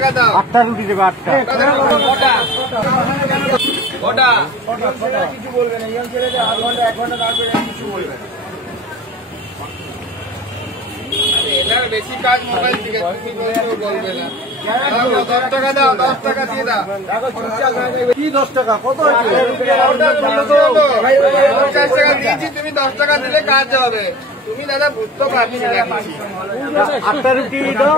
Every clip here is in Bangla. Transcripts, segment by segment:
টাকা দাও। 8টা রুটি দেবে 8টা। ওটা কিছু বলবে না, ইয়ং ছেলে 8 ঘন্টা 1 ঘন্টা তারপরে কিছু বলবে না। এটার বেশি কাজ মোবাইল থেকে বলবে না। 10 টাকা দাও, 10 টাকা দিয়ে দাও। কি 10 টাকা কত? 50 টাকা দিয়েছি, তুমি 10 টাকা দিলে কাজ হবে। তুমি দাদা বুঝতে পারছি না কিছু। 8টা রুটি দাও।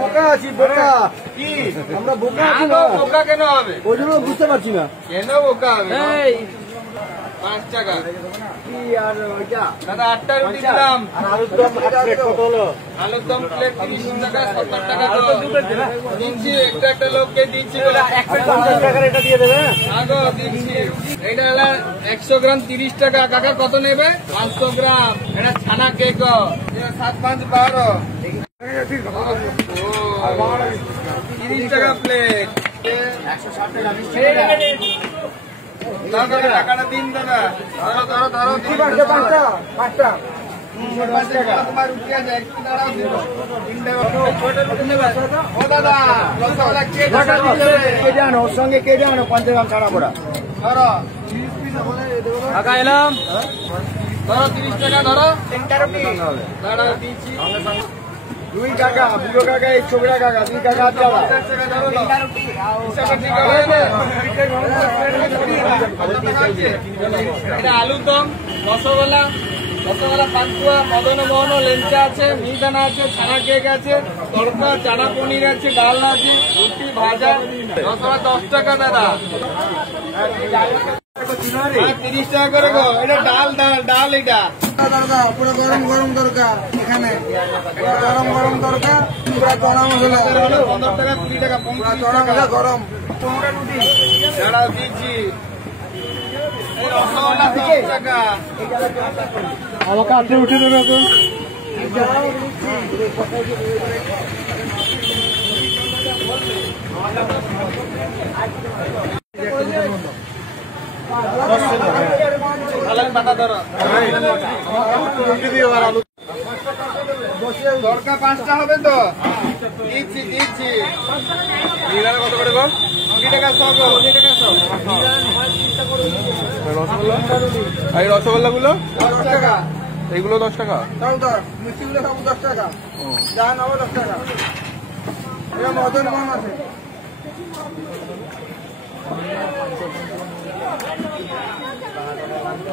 বোকা আছি বোকা। কি আমরা বোকা আছি না? বোকা কেন হবে? ওই জন্য বুঝতে পারছি না। কেন বোকা হবে? 5 টাকা কি আর ওইটা দাদা 8টা রুটি দিলাম। আর আলুর দম প্লেট কত হলো? আলুর দম প্লেট 30 টাকা 70 টাকা দিচ্ছি। একটা লোককে দিচ্ছি। 50 টাকার এটা দিয়ে দেবে। আগো দিচ্ছি। এটা হলো 100 গ্রাম 30 টাকা। কাকা কত নেবে? 500 গ্রাম। এটা ছানা কেক 7 5 12 30 টাকা প্লেট। 160 টাকা টাকাটা দিন দাদা। ধরো পাঁচটা তোমার রুটি আছে, একটু দাঁড়াও দিব। 3 রুটি নেবে। ও দাদা রসগোল্লা কে জানো ওর সঙ্গে কে জানো 50 গ্রাম ছাড়া পড়া। ধরো টাকা এলাম। ধরো 30 টাকা ধরো। 3টা রুটি দাঁড়াও দিচ্ছি। 2 কাকা বুড়ো কাকা এই ছোকরা কাকা 2 কাকা আর যাবা। 50 টাকা ধরো। হিসাবটা ঠিক হবে। এটা আলুর দম, রসগোল্লা, পান্তুয়া, মদন মোহন, লেঞ্চা আছে, মিহিদানা আছে, ছানা কেক আছে, তড়কা, চানা পনির আছে, ডাল আছে, রুটি ভাজা। রসগোল্লা 10 টাকা দাদা। 30 টাকা করে গো। এটা ডাল এটা দরকার পুরো গরম গরম দরকার এখানে গরম গরম দরকার পুরো চড়া মশলা 15 টাকা 20 টাকা 50 চড়া টাকা মশলা গরম 15টা রুটি দাঁড়াও দিচ্ছি। এই রসগোল্লা 10 টাকা। আমাকে আপনি উঠে দেবে তো। পাতা ধরো। দরকার 5টা হবে তো? দিচ্ছি। কত করে গো? 20 টাকা সব। এই রসগোল্লা গুলো 10 টাকা। এইগুলো 10 টাকা। মিষ্টিগুলো সব 10 টাকা যা নেবো 10 টাকা। এটা মদন মোহন আছে।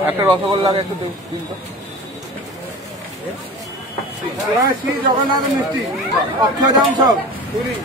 একটা রসগোল্লা একটু দিন তো। শ্রী জগন্নাথ মিষ্টি অক্ষয়ধাম সব পুরী